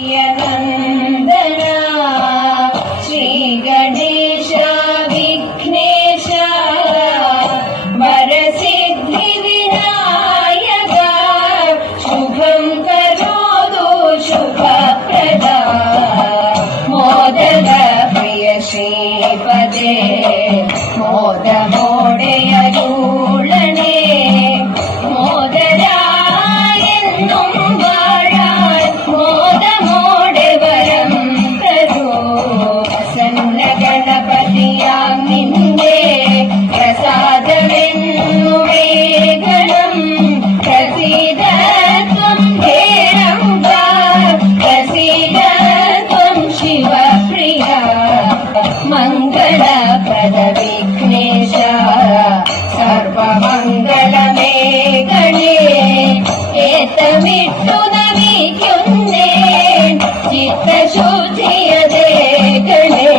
नन्दना श्रीगणेश विघ्नेश वरसिद्धिविनायक शुभं करोतु शुभप्रदा मोदक प्रिय श्रीपदे മോദമോടെയരുളണേ മോദരായെന്നും വാഴാൻ മോദമോടെ വരം തരൂ പ്രസന്ന ഗണപതിയാം നിന്റെ പ്രസാദമെന്നുമേകണം പ്രസീദത്വം പ്രസീദത്വം ശിവപ്രിയ മംഗളപ്രദ വിഘ്നേശ സർവമംഗളമേ ഗണേ ഏത്തമിട്ടു നമിക്കുന്നേ ചിത്തശുദ്ധിയതേ ഗണേ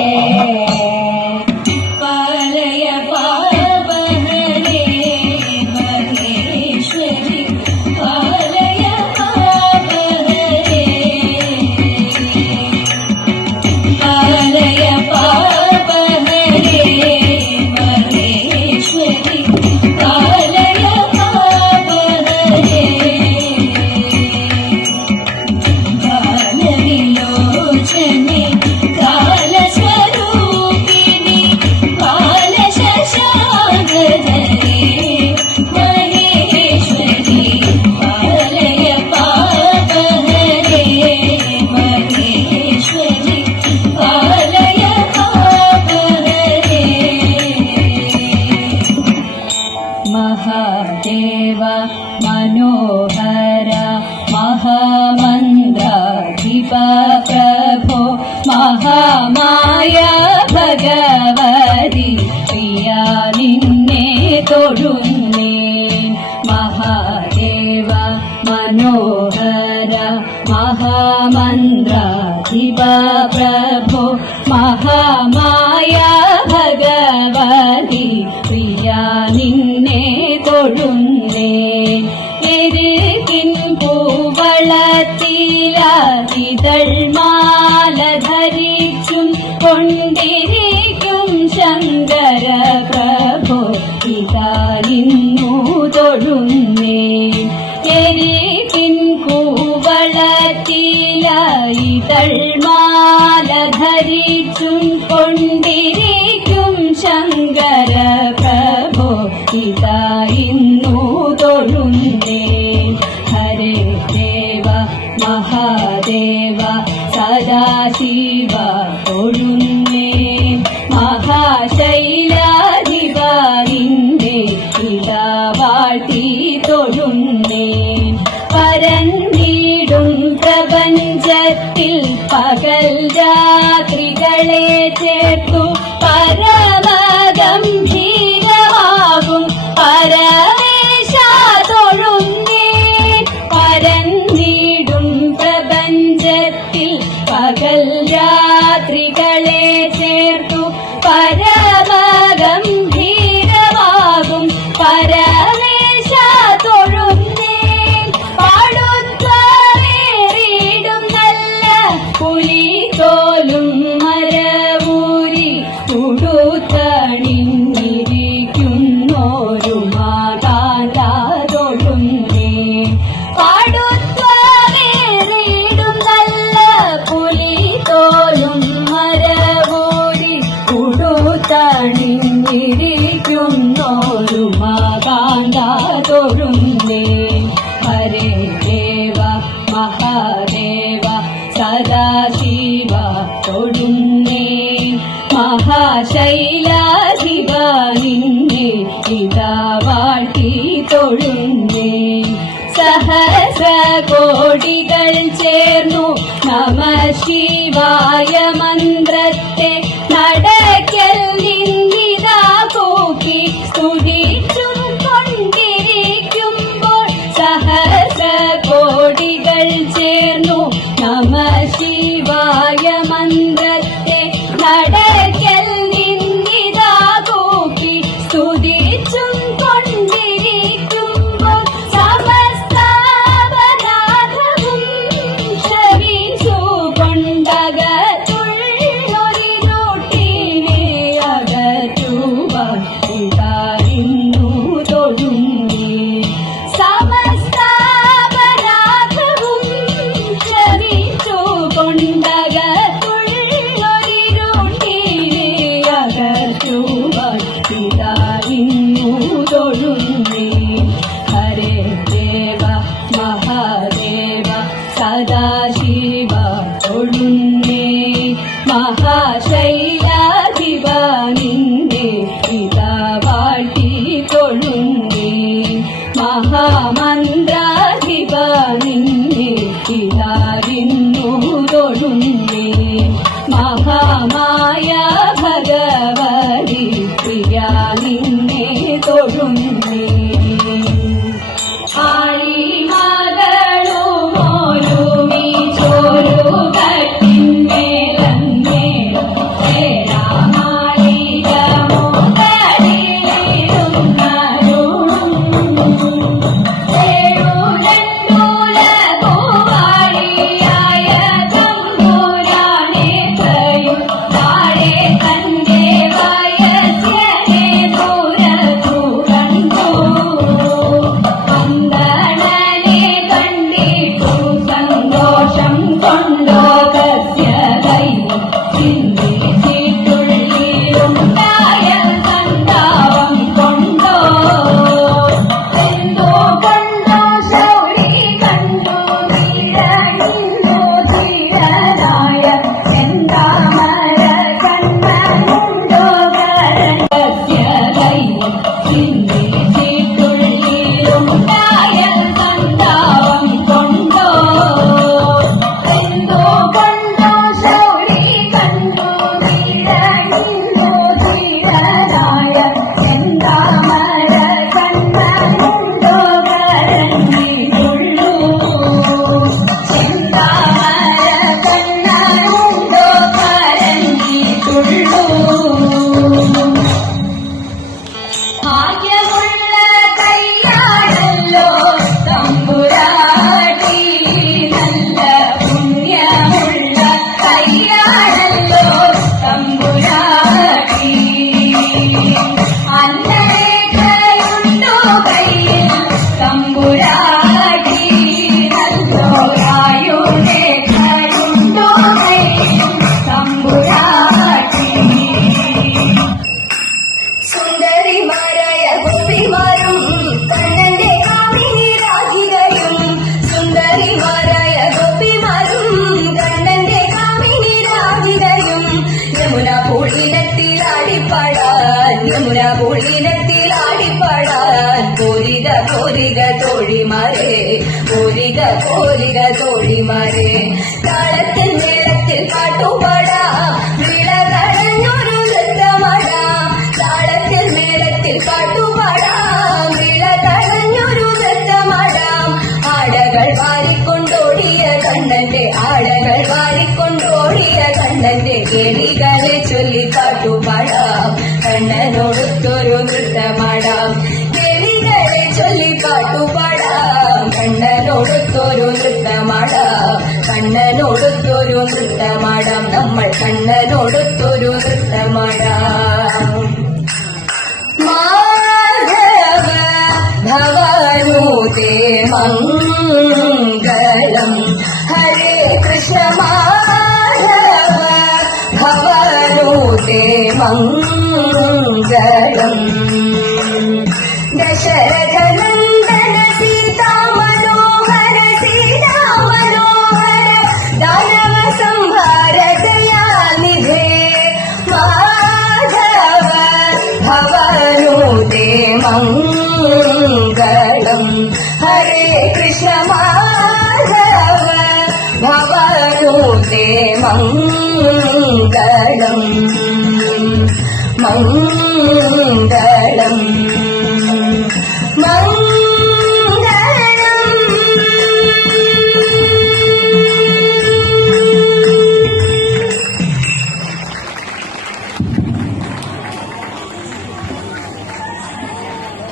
പാലയ പാപഹരേ മഹേശ്വരി പാലയ പാപഹരേ പാലയ महादेव मनोहर महामन्त्राधिप प्रभो महामाया भगवति प्रिया निन्ने तोळुन्ने महादेव मनोहर महामन्त्राधिप प्रभो महामाया भगवति प्रिया निन्ने തൊഴുന്നേ എരികിൻ പൂവളത്തിലാതിതൾമാല ധരിച്ചും കൊണ്ടിരിക്കും ശങ്കര പ്രഭോ ഇതാലിന്നു തൊഴുന്നേ എരികിൻ പൂവളത്തിലാതിതൾമാല ധരിച്ചും കൊണ്ടിരിക്കും ശങ്കര പ്രഭോ ഇതായിന്നു തൊഴുന്നേ ഹരേ ദേവ മഹാദേവ സദാശിവ തൊഴുന്നേ മഹാശൈലാധിപ നിന്നെ ഇതാ വാഴ്ത്തി തൊഴുന്നേ പരന്നിടും പ്രപഞ്ചത്തിൽ പകൽ രാത്രികളെ ചേർത്തു പരമഗംഭീരമാകും പരമേശ തൊഴുന്നേ പരന്നിടും പ്രപഞ്ചത്തിൽ പകൽ രാത്രികളെ ചേർത്തു പരമഗംഭീരമാകും പരമേശ തൊഴുന്നേ പാടുന്നേറിടും നല്ല പുലിതോലും മരവൂരി ഉടുത്തണിഞ്ഞിരിക്കുന്നോരു മാതാ തൊഴുന്നേ പാടുന്നേറിടും നല്ല പുലിതോലും മരവൂരി ഉടുത്തണിഞ്ഞിരിക്കുന്നോരു മാതാ തൊഴുന്നേ ഹരേ ദേവ മഹാദേവ സദാശിവ തൊഴുന്നേ മഹാശൈലാധിപ നിന്നെ ഇതാ വാഴ്ത്തി തൊഴുന്നേ സഹസ്രകോടികൾ ചേർന്നു നമ ശിവായ മന്ത്രത്തെ നടക്കൽ നിന്നിതാ കൂക്കി സ്തുതിച്ചും കൊണ്ടിരിക്കുമ്പോൾ സഹസ്രകോടികൾ ചേർന്നു നമ ശിവായ മന്ത്രത്തെ നടക്കൽ നിന്നിതാ കൂക്കി സ്തുതിച്ചും കൊണ്ടിരിക്കുമ്പോൾ സമസ്താപരാധവും ശരീ തൊഴുന്നേ മഹാമായ ഭഗവതി പ്രിയ നിന്നെ തൊഴുന്നേ ആഴി മകളുമോരുമി ചോരു തോഴിമാരെ താളത്തിൽ മേളത്തിൽ പാട്ടുപാടാം വിളകടഞ്ഞൊരു നൃത്തമാടാം താളത്തിൽ മേളത്തിൽ പാട്ടുപാടാം വിളകടഞ്ഞൊരു നൃത്തമാടാം ആടകൾ വാരിക്കൊണ്ടോടിയ കണ്ണന്റെ കേളികളെ ചൊല്ലി പാട്ടുപാടാം കണ്ണനോടൊത്തൊരു നൃത്തമാടാം കേളികളെ ചൊല്ലി പാട്ടുപാടാം കണ്ണനോടൊത്തൊരു നൃത്തമാടാം നമ്മൾ കണ്ണനോടൊത്തൊരു നൃത്തമാടാം മാധവ ഭവനൂതേ മംഗളം ഹരേ കൃഷ്ണ മാധവ ഭവനൂതേ മംഗളം ദശരഥ നന്ദന സീതാ മനോഹര दानव संहार दयानिधे माधव भवनूते मङ्गलम् हरे कृष्ण माधव भवनूते मङ्गलम्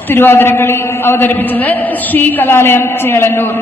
തിരുവാതിരക്കളി അവതരിപ്പിച്ചത് ശ്രീ കലാലയം ചേളന്നൂർ.